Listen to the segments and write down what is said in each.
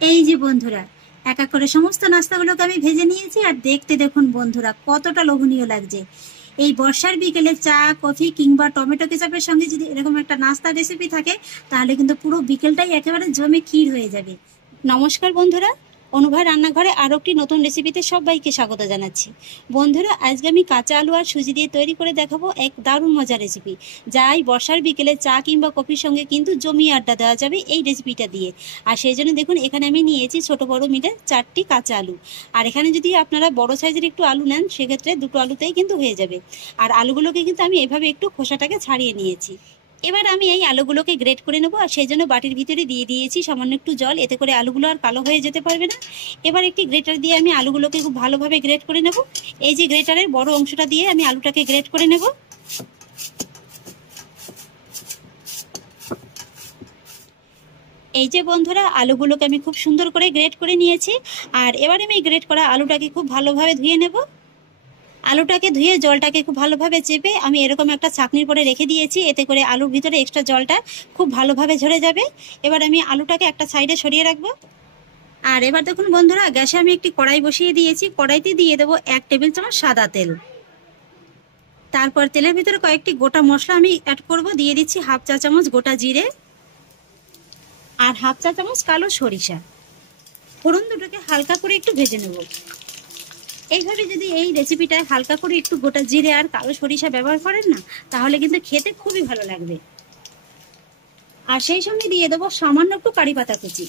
এই যে বন্ধুরা, এক এক করে সমস্ত নাস্তাগুলোকে আমি ভেজে নিয়েছি। আর দেখতে দেখুন বন্ধুরা, কতটা লোভনীয় লাগছে। এই বর্ষার বিকেলে চা, কফি কিংবা টমেটো কেচাপের সঙ্গে যদি এরকম একটা নাস্তা রেসিপি থাকে, তাহলে কিন্তু পুরো বিকেলটাই একেবারে জমে ক্ষীর হয়ে যাবে। নমস্কার বন্ধুরা, অনুভয় রান্নাঘরে আরও একটি নতুন রেসিপিতে সবাইকে স্বাগত জানাচ্ছি। বন্ধুরা, আজকে আমি কাঁচা আলু আর সুজি দিয়ে তৈরি করে দেখাবো এক দারুণ মজার রেসিপি, যা এই বর্ষার বিকেলে চা কিংবা কফির সঙ্গে কিন্তু জমিয়ে আড্ডা দেওয়া যাবে এই রেসিপিটা দিয়ে। আর সেই জন্য দেখুন, এখানে আমি নিয়েছি ছোট বড় মিলে 4টি কাঁচা আলু। আর এখানে যদি আপনারা বড় সাইজের একটু আলু নেন, সেক্ষেত্রে 2টো আলুতেই কিন্তু হয়ে যাবে। আর আলুগুলোকে কিন্তু আমি এভাবে একটু খোসাটাকে ছাড়িয়ে নিয়েছি। এবার আমি এই আলুগুলোকে গ্রেট করে নেবো। আর সেই জন্য বাটির ভিতরে দিয়ে দিয়েছি সামান্য একটু জল, এতে করে আলুগুলো আর কালো হয়ে যেতে পারবে না। এবার একটি গ্রেটার দিয়ে আমি আলুগুলোকে খুব ভালোভাবে গ্রেট করে নেব। এই যে গ্রেটারের বড় অংশটা দিয়ে আমি আলুটাকে গ্রেট করে নেব। এই যে বন্ধুরা, আলুগুলোকে আমি খুব সুন্দর করে গ্রেট করে নিয়েছি। আর এবার আমি গ্রেট করা আলুটাকে খুব ভালোভাবে ধুয়ে নেব। আলুটাকে ধুয়ে জলটাকে খুব ভালোভাবে চেপে আমি এরকম একটা ছাঁকনির পরে রেখে দিয়েছি, এতে করে আলুর ভিতরে এক্সট্রা জলটা খুব ভালোভাবে ঝরে যাবে। এবার আমি আলুটাকে একটা সাইডে সরিয়ে রাখবো। আর এবার দেখুন বন্ধুরা, গ্যাসে আমি একটি কড়াই বসিয়ে দিয়েছি। কড়াইতে দিয়ে দেবো 1 টেবিল চামচ সাদা তেল। তারপর তেলের ভিতরে কয়েকটি গোটা মশলা আমি অ্যাড করব। দিয়ে দিচ্ছি 1/2 চা চামচ গোটা জিরে আর 1/2 চা চামচ কালো সরিষা। ফোড়ন দুটোকে হালকা করে একটু ভেজে নেব। এইভাবে যদি এই রেসিপিটায় হালকা করে একটু গোটা জিরে আর কালো সরিষা ব্যবহার করেন না, তাহলে কিন্তু খেতে খুবই ভালো লাগবে। আর সেই সঙ্গে দিয়ে দেবো সামান্য একটু কারি পাতা কুচি।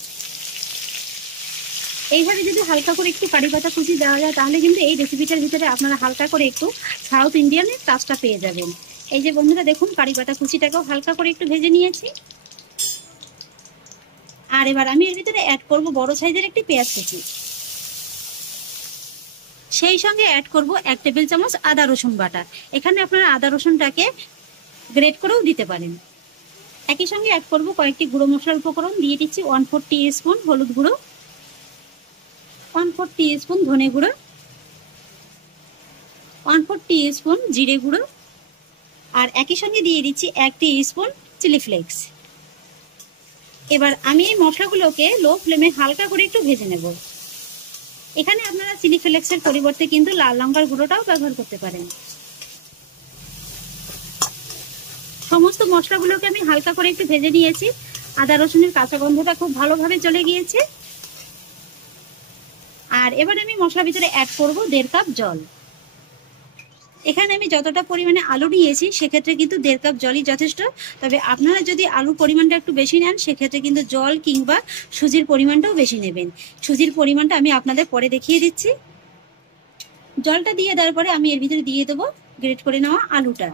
এইভাবে যদি হালকা করে একটু কারি পাতা কুচি দেওয়া যায়, তাহলে কিন্তু এই রেসিপিটার ভিতরে আপনারা হালকা করে একটু সাউথ ইন্ডিয়ানের টাচটা পেয়ে যাবেন। এই যে বন্ধুরা দেখুন, কারি পাতা কুচিটাকেও হালকা করে একটু ভেজে নিয়েছি। আর এবার আমি এর ভিতরে অ্যাড করব বড় সাইজের একটি পেঁয়াজ কুচি। সেই সঙ্গে অ্যাড করব 1 টেবিল চামচ আদা রসুন বাটা। এখানে আপনারা আদা রসুনটাকে গ্রেট করেও দিতে পারেন। একই সঙ্গে অ্যাড করব কয়েকটি গুঁড়ো মশলার উপকরণ। দিয়ে দিচ্ছি 1/4 টিস্পুন হলুদ গুঁড়ো, 1/4 টিস্পুন ধনে গুঁড়ো, 1/4 টিস্পুন জিরে গুঁড়ো, আর একই সঙ্গে দিয়ে দিচ্ছি 1 টিস্পুন চিলি ফ্লেক্স। এবার আমি এই মশলাগুলোকে লো ফ্লেমে হালকা করে একটু ভেজে নেব। এখানে আপনারা চিলি ফ্লেক্সের পরিবর্তে কিন্তু লাল লঙ্কার গুঁড়োটাও ব্যবহার করতে পারেন। সমস্ত মশলাগুলোকে আমি হালকা করে একটু ভেজে নিয়েছি। আদা রসুনের কাঁচা গন্ধটা খুব ভালোভাবে চলে গিয়েছে। আর এবার আমি মশলার ভিতরে অ্যাড করব 1.5 কাপ জল। এখানে আমি যতটা পরিমাণে আলু নিয়েছি, সেক্ষেত্রে কিন্তু 1.5 কাপ জলই যথেষ্ট। তবে আপনারা যদি আলুর পরিমাণটা একটু বেশি নেন, সেক্ষেত্রে কিন্তু জল কিংবা সুজির পরিমাণটাও বেশি নেবেন। সুজির পরিমাণটা আমি আপনাদের পরে দেখিয়ে দিচ্ছি। জলটা দিয়ে দেওয়ার পরে আমি এর ভিতরে দিয়ে দেবো গ্রেট করে নেওয়া আলুটা।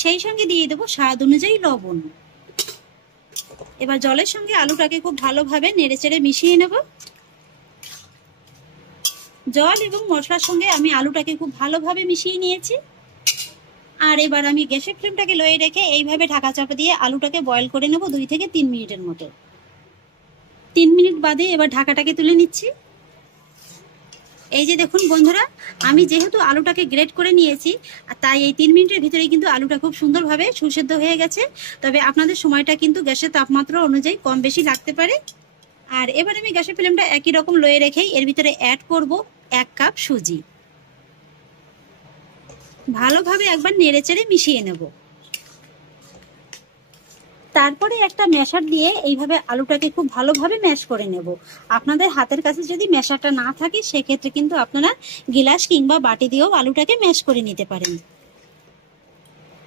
সেই সঙ্গে দিয়ে দেবো স্বাদ অনুযায়ী লবণ। এবার জলের সঙ্গে আলুটাকে খুব ভালোভাবে নেড়েচেড়ে মিশিয়ে নেব। জল এবং মশলার সঙ্গে আমি আলুটাকে খুব ভালোভাবে মিশিয়ে নিয়েছি। আর এবার আমি গ্যাসের ফ্লেমটাকে লোয়ে রেখে এইভাবে ঢাকা চাপা দিয়ে আলুটাকে বয়েল করে নেব 2 থেকে 3 মিনিটের মতো। 3 মিনিট বাদে এবার ঢাকাটাকে তুলে নিচ্ছি। এই যে দেখুন বন্ধুরা, আমি যেহেতু আলুটাকে গ্রেট করে নিয়েছি, তাই এই 3 মিনিটের ভিতরে কিন্তু আলুটা খুব সুন্দরভাবে সুসেদ্ধ হয়ে গেছে। তবে আপনাদের সময়টা কিন্তু গ্যাসের তাপমাত্রা অনুযায়ী কম বেশি লাগতে পারে। আর এবার আমি গ্যাসের ফ্লেমটা একই রকম লোয়ে রেখেই এর ভিতরে অ্যাড করব 1 কাপ সুজি। ভালোভাবে একবার নেড়েচেড়ে মিশিয়ে নেব। তারপরে একটা ম্যাশার দিয়ে এইভাবে আলুটাকে খুব ভালোভাবে ম্যাশ করে নেব। আপনাদের হাতের কাছে যদি ম্যাশারটা না থাকে, সেক্ষেত্রে কিন্তু আপনারা গিলাস কিংবা বাটি দিয়েও আলুটাকে ম্যাশ করে নিতে পারেন।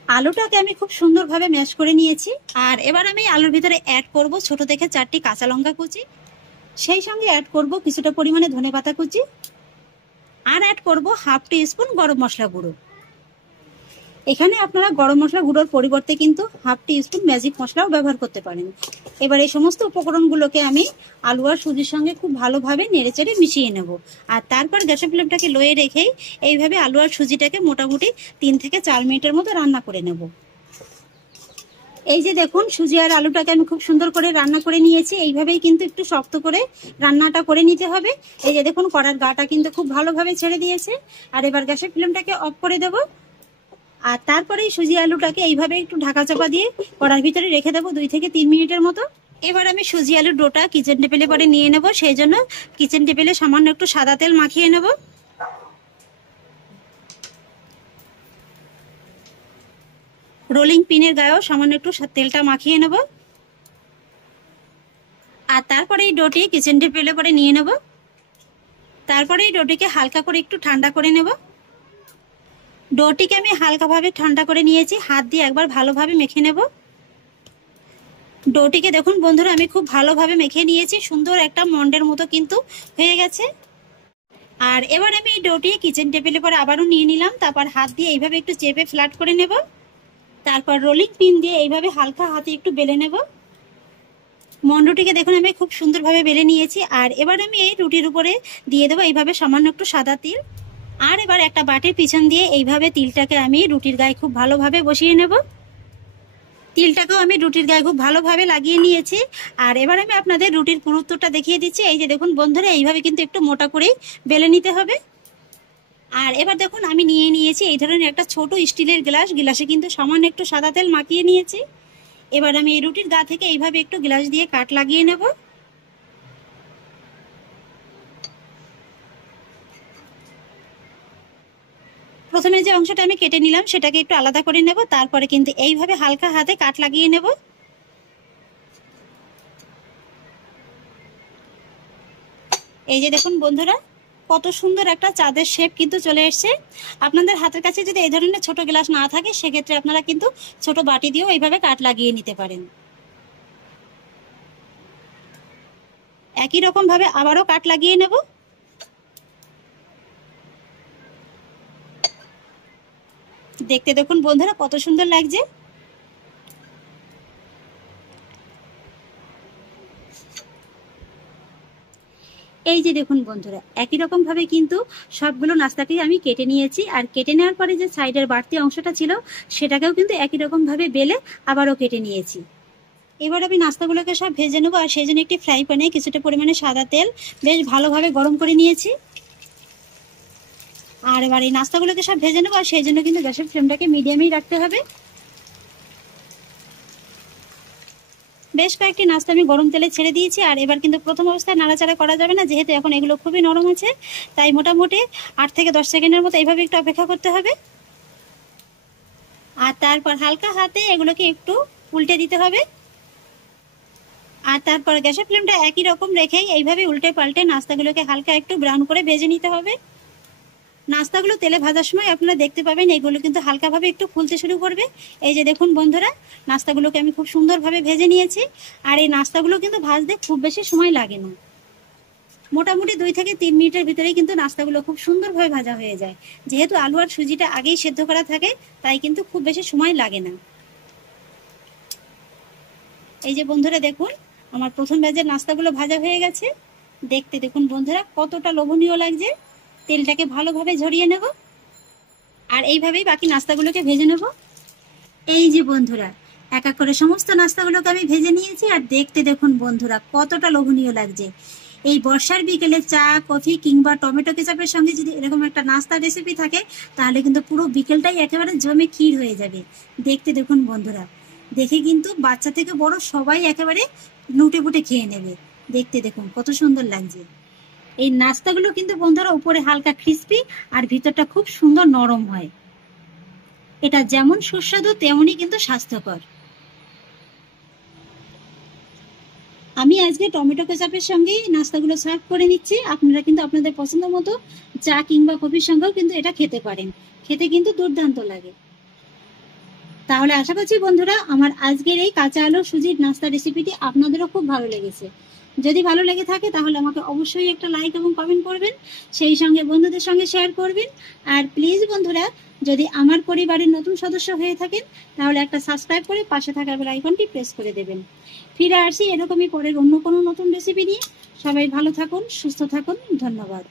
আলুটাকে আমি খুব সুন্দরভাবে ম্যাশ করে নিয়েছি। আর এবার আমি আলুর ভিতরে অ্যাড করব ছোট থেকে 4টি কাঁচা লঙ্কা কুচি। সেই সঙ্গে অ্যাড করব কিছুটা পরিমাণে ধনেপাতা কুচি। আর অ্যাড করব 1/2 টিস্পুন গরম মশলা গুঁড়ো। এখানে আপনারা গরম মশলা গুঁড়োর পরিবর্তে কিন্তু 1/2 টিস্পুন ম্যাজিক মশলাও ব্যবহার করতে পারেন। এবার এই সমস্ত উপকরণগুলোকে আমি আলু আর সুজির সঙ্গে খুব ভালোভাবে নেড়েচেড়ে মিশিয়ে নেব। আর তারপর গ্যাসের ফ্লেমটাকে লোয়ে রেখেই এইভাবে আলু আর সুজিটাকে মোটামুটি 3 থেকে 4 মিনিটের মতো রান্না করে নেব। এই যে দেখুন, সুজি আর আলুটাকে আমি খুব সুন্দর করে রান্না করে নিয়েছি। এইভাবেই কিন্তু একটু শক্ত করে রান্নাটা করে নিতে হবে। এই যে দেখুন, কড়ার গাটা কিন্তু খুব ভালোভাবে ছেড়ে দিয়েছে। আর এবার গ্যাসের ফ্লেমটাকে অফ করে দেব। আর তারপরে সুজি আলুটাকে এইভাবে একটু ঢাকা চাপা দিয়ে কড়ার ভিতরে রেখে দেবো 2 থেকে 3 মিনিটের মতো। এবার আমি সুজি আলুর ডোটা কিচেন টেবিলে পরে নিয়ে নেব, সেই জন্য কিচেন টেবিলে সামান্য একটু সাদা তেল মাখিয়ে নেব। রোলিং পিনের গায়েও সামান্য একটু তেলটা মাখিয়ে নেব। আর তারপরে এই ডোটি কিচেন টেবিলে পরে নিয়ে নেব। তারপরে এই ডোটিকে হালকা করে একটু ঠান্ডা করে নেব। ডোটিকে আমি হালকাভাবে ঠান্ডা করে নিয়েছি, হাত দিয়ে একবার ভালোভাবে মেখে নেব। ডোটিকে দেখুন বন্ধুরা আমি খুব ভালোভাবে মেখে নিয়েছি, সুন্দর একটা মন্ডের মতো কিন্তু হয়ে গেছে। আর এবার আমি এই ডোটি কিচেন টেবিলে পরে আবারও নিয়ে নিলাম, তারপর হাত দিয়ে এইভাবে একটু চেপে ফ্ল্যাট করে নেব। তারপর রোলিং পিন দিয়ে এইভাবে হালকা হাতে একটু বেলে নেব। মন্ডটিকে দেখুন আমি খুব সুন্দরভাবে বেলে নিয়েছি। আর এবার আমি এই রুটির উপরে দিয়ে দেবো এইভাবে সামান্য একটু সাদা তিল। আর এবার একটা বাটির পিছন দিয়ে এইভাবে তিলটাকে আমি রুটির গায়ে খুব ভালোভাবে বসিয়ে নেব। তিলটাকেও আমি রুটির গায়ে খুব ভালোভাবে লাগিয়ে নিয়েছি। আর এবার আমি আপনাদের রুটির পুরুত্বটা দেখিয়ে দিচ্ছি। এই যে দেখুন বন্ধুরা, এইভাবে কিন্তু একটু মোটা করেই বেলে নিতে হবে। আর এবার দেখুন আমি নিয়ে নিয়েছি এই ধরনের একটা ছোট স্টিলের গ্লাস, গ্লাসে কিন্তু সামান্য একটু সাদা তেল মাখিয়ে নিয়েছি। এবার আমি এই রুটির গা থেকে এইভাবে একটু গ্লাস দিয়ে কাট লাগিয়ে নেব। প্রথমে যে অংশটা আমি কেটে নিলাম সেটাকে একটু আলাদা করে নেব, তারপরে কিন্তু এইভাবে হালকা হাতে কাট লাগিয়ে নেব। এই যে দেখুন বন্ধুরা, কত সুন্দর একটা চাঁদের শেপ কিন্তু চলে এসছে। আপনাদের হাতের কাছে যদি এই ধরনের ছোট গ্লাস না থাকে সেক্ষেত্রে আপনারা কিন্তু ছোট বাটি দিয়েও এইভাবে কাট লাগিয়ে নিতে পারেন। একই রকম ভাবে আবারও কাট লাগিয়ে নেব। দেখতে দেখুন বন্ধুরা কত সুন্দর লাগছে। এই যে দেখুন বন্ধুরা, একই রকম ভাবে কিন্তু সবগুলো নাস্তাকে আমি কেটে নিয়েছি। আর কেটে নেওয়ার পরে যে সাইডের বাড়তি অংশটা ছিল সেটাকেও কিন্তু একই রকম ভাবে বেলে আবারও কেটে নিয়েছি। এবার আমি নাস্তাগুলোকে সব ভেজে নেবো। আর সেই জন্য একটি ফ্রাই প্যানে কিছুটা পরিমাণে সাদা তেল বেশ ভালোভাবে গরম করে নিয়েছি। আর এবার এই নাস্তাগুলোকে সব ভেজে নেবো। আর সেই জন্য কিন্তু গ্যাসের ফ্লেমটাকে মিডিয়ামেই রাখতে হবে। বেশ কয়েকটি নাস্তা আমি গরম তেলে ছেড়ে দিয়েছি। আর এবার কিন্তু প্রথম অবস্থায় নাড়াচাড়া করা যাবে না, যেহেতু এখন এগুলো খুবই নরম আছে। তাই মোটামুটি 8 থেকে 10 সেকেন্ডের মতো এইভাবে একটু অপেক্ষা করতে হবে। আর তারপর হালকা হাতে এগুলোকে একটু উল্টে দিতে হবে। আর তারপর গ্যাসের ফ্লেমটা একই রকম রেখেই এইভাবে উল্টে পাল্টে নাস্তাগুলোকে হালকা একটু ব্রাউন করে ভেজে নিতে হবে। নাস্তাগুলো তেলে ভাজার সময় আপনারা দেখতে পাবেন এগুলো কিন্তু হালকাভাবে একটু ফুলতে শুরু করবে। এই যে দেখুন বন্ধুরা, নাস্তাগুলোকে আমি খুব সুন্দরভাবে ভেজে নিয়েছি। আর এই নাস্তাগুলো কিন্তু ভাজতে খুব বেশি সময় লাগে না, মোটামুটি 2 থেকে 3 মিনিটের ভিতরেই কিন্তু নাস্তাগুলো খুব সুন্দরভাবে ভাজা হয়ে যায়। যেহেতু আলু আর সুজিটা আগেই সেদ্ধ করা থাকে তাই কিন্তু খুব বেশি সময় লাগে না। এই যে বন্ধুরা দেখুন, আমার প্রথম ব্যাচের নাস্তাগুলো ভাজা হয়ে গেছে। দেখতে দেখুন বন্ধুরা কতটা লোভনীয় লাগছে। তেলটাকে ভালোভাবে ঝরিয়ে নেব। আর এইভাবেই বাকি নাস্তাগুলোকে ভেজে নেব। এই যে বন্ধুরা, এক এক করে সমস্ত নাস্তাগুলোকে আমি ভেজে নিয়েছি। আর দেখতে দেখুন বন্ধুরা কতটা লোভনীয় লাগছে। এই বর্ষার বিকেলে চা, কফি কিংবা টমেটো কেচাপের সঙ্গে যদি এরকম একটা নাস্তা রেসিপি থাকে তাহলে কিন্তু পুরো বিকেলটাই একেবারে জমে ক্ষীর হয়ে যাবে। দেখতে দেখুন বন্ধুরা, দেখে কিন্তু বাচ্চা থেকে বড় সবাই একেবারে লুটে পুটে খেয়ে নেবে। দেখতে দেখুন কত সুন্দর লাগছে। এই নাস্তাগুলো কিন্তু বন্ধুরা উপরে হালকা ক্রিস্পি আর ভিতরটা খুব সুন্দর নরম হয়। এটা যেমন সুস্বাদু তেমনই কিন্তু স্বাস্থ্যকর। আমি আজকে টমেটো কেচাপের সঙ্গেই নাস্তাগুলো সার্ভ করে নিচ্ছি। আপনারা কিন্তু আপনাদের পছন্দ মতো চা কিংবা কফির সঙ্গেও কিন্তু এটা খেতে পারেন। খেতে কিন্তু দুর্দান্ত লাগে। তাহলে আশা করছি বন্ধুরা আমার আজকের এই কাঁচা আলু সুজির নাস্তা রেসিপিটি আপনাদেরও খুব ভালো লেগেছে। যদি ভালো লেগে থাকে তাহলে আমাকে অবশ্যই একটা লাইক এবং কমেন্ট করবেন, সেই সঙ্গে বন্ধুদের সঙ্গে শেয়ার করবেন। আর প্লিজ বন্ধুরা, যদি আমার পরিবারের নতুন সদস্য হয়ে থাকেন তাহলে একটা সাবস্ক্রাইব করে পাশে থাকা বেল আইকনটি প্রেস করে দেবেন। ফিরে আসি এরকমই পরের অন্য কোনো নতুন রেসিপি নিয়ে। সবাই ভালো থাকুন, সুস্থ থাকুন। ধন্যবাদ।